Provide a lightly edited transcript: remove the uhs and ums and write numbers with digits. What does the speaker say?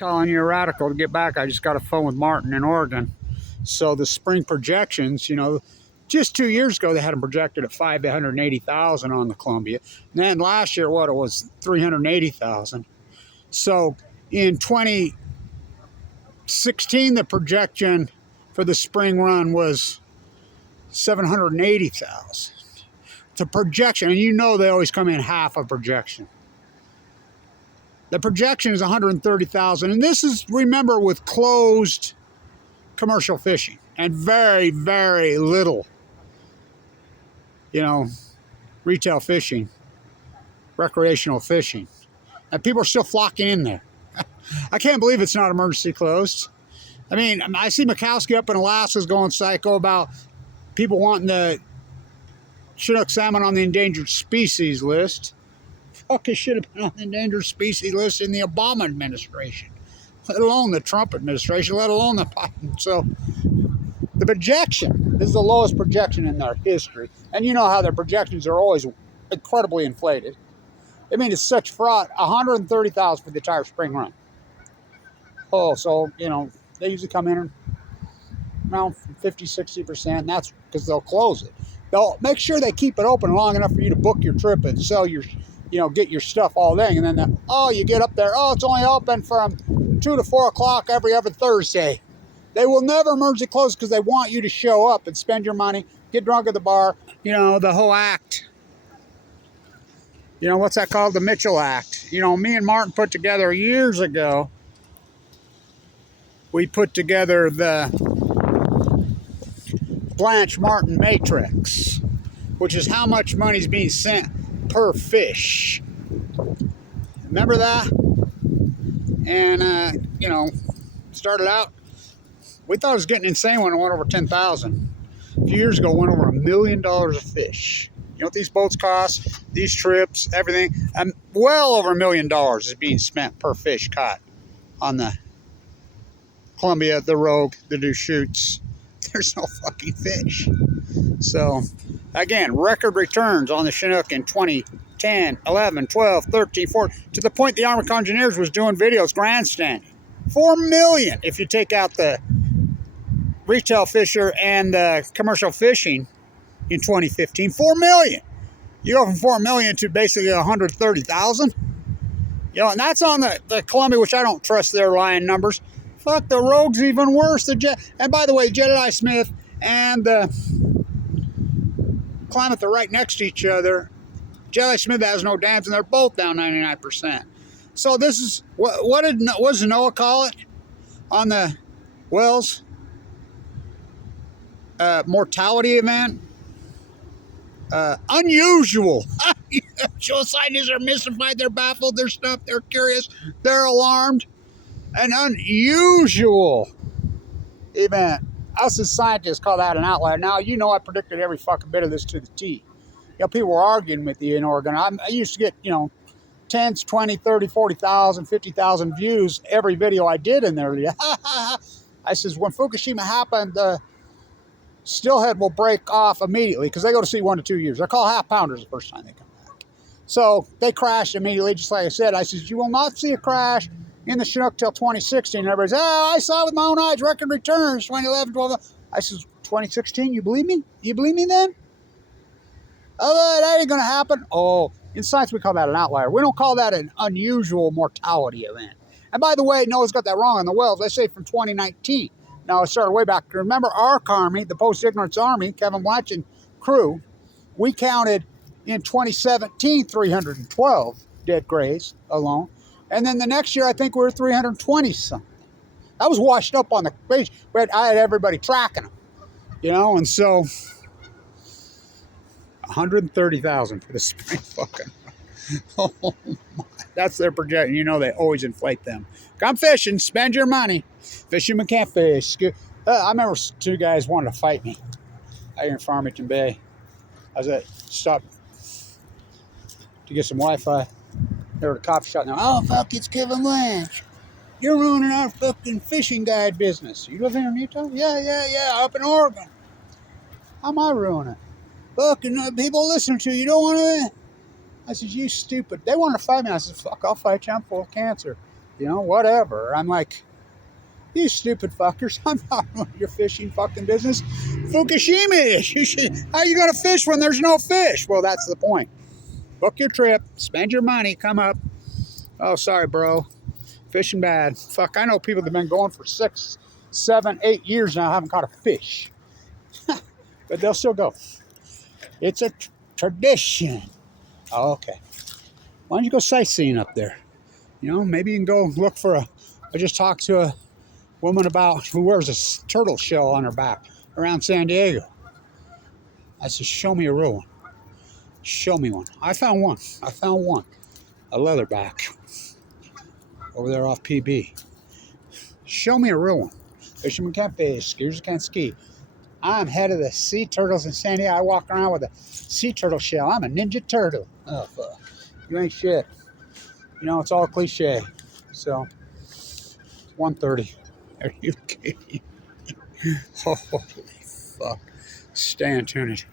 calling you a radical to get back. I just got a phone with Martin in Oregon. So the spring projections, you know, just 2 years ago they had them projected at 580,000 on the Columbia. And then last year, what it was, 380,000. So in 2016, the projection for the spring run was 780,000. It's a projection, and you know they always come in half a projection. The projection is 130,000, and this is, remember, with closed commercial fishing and very, very little, you know, retail fishing, recreational fishing, and people are still flocking in there. I can't believe it's not emergency closed. I mean, I see Mikowski up in Alaska's going psycho about people wanting the Chinook salmon on the endangered species list. Fuck, it should have been on the endangered species list in the Obama administration, let alone the Trump administration, let alone the Biden. So the projection, this is the lowest projection in their history. And you know how their projections are always incredibly inflated. I mean, it's such fraud. 130,000 for the entire spring run. Oh, so, you know, they usually come in around 50, 60%, and that's because they'll close it. They'll make sure they keep it open long enough for you to book your trip and sell your, you know, get your stuff all day. And then, you get up there, it's only open from 2 to 4 o'clock every other Thursday. They will never emergency close because they want you to show up and spend your money, get drunk at the bar, you know, the whole act. You know, what's that called? The Mitchell Act. You know, me and Martin put together years ago, we put together the Blanche Martin Matrix, which is how much money is being sent per fish. Remember that? And, you know, started out, we thought it was getting insane when it went over 10,000. A few years ago, it went over $1 million a fish. You know what these boats cost? These trips, everything. Well over $1 million is being spent per fish caught on the Columbia, the Rogue, the Deschutes. There's no fucking fish. So, again, record returns on the Chinook in 2010, 11, 12, 13, 14, to the point the Army Engineers was doing videos grandstanding. 4 million if you take out the retail fisher and the commercial fishing in 2015. 4 million. You go from 4 million to basically 130,000. You know, and that's on the Columbia, which I don't trust their lying numbers. Fuck, the Rogue's even worse. And by the way, Jedi Smith and the Klamath are right next to each other. Jedi Smith has no dams, and they're both down 99%. So this is, what does Noah call it on the Wells? Mortality event? Unusual. Show scientists are mystified, they're baffled, they're stuffed, they're curious, they're alarmed. An unusual event. Us as scientists call that an outlier. Now, you know I predicted every fucking bit of this to the T. You know, people were arguing with you in Oregon. I used to get, you know, 10s, 20, 30, 40,000, 50,000 views every video I did in there. I says, when Fukushima happened, Steelhead will break off immediately because they go to sea 1 to 2 years. They're called half-pounders the first time they come back. So they crashed immediately, just like I said. I says, you will not see a crash in the Chinook till 2016. Everybody's, I saw it with my own eyes, record returns, 2011, 12. I says, 2016, you believe me? You believe me then? Oh, that ain't going to happen. Oh, in science, we call that an outlier. We don't call that an unusual mortality event. And by the way, Noah's got that wrong on the Wells. They say from 2019. Now, it started way back. Remember, our Army, the Post-Ignorance Army, Kevin Blanch and crew, we counted in 2017 312 dead grays alone. And then the next year, I think we were 320-something. I was washed up on the page, but I had everybody tracking them, you know, and so 130,000 for the spring fucking. Oh, my. That's their projection. You know they always inflate them. Come fishing, spend your money. Fishermen can't fish. I remember 2 guys wanted to fight me out here in Farmington Bay. I was at stop to get some Wi-Fi. They were at a coffee shop now. Oh, fuck, it's Kevin Blanch. You're ruining our fucking fishing guide business. You live here in Utah? Yeah, up in Oregon. How am I ruining it? Fucking people listening to you don't want to. I said, you stupid. They wanted to fight me. I said, fuck, I'll fight you. I'm full of cancer. You know, whatever. I'm like, you stupid fuckers. I'm not running your fishing fucking business. Fukushima is. How you going to fish when there's no fish? Well, that's the point. Book your trip. Spend your money. Come up. Oh, sorry, bro. Fishing bad. Fuck, I know people that have been going for 6, 7, 8 years now haven't caught a fish. But they'll still go. It's a tradition. Oh, okay. Why don't you go sightseeing up there? You know, maybe you can go look for I just talked to a woman about who wears a turtle shell on her back around San Diego. I said, show me a real one. Show me one. I found one. A leatherback over there off PB. Show me a real one. Fishermen can't fish. Skiers can't ski. I'm head of the sea turtles in San Diego. I walk around with a sea turtle shell. I'm a ninja turtle. Oh, fuck. You ain't shit. You know, it's all cliche. So, 1:30. Are you kidding? Holy fuck. Stay tuned.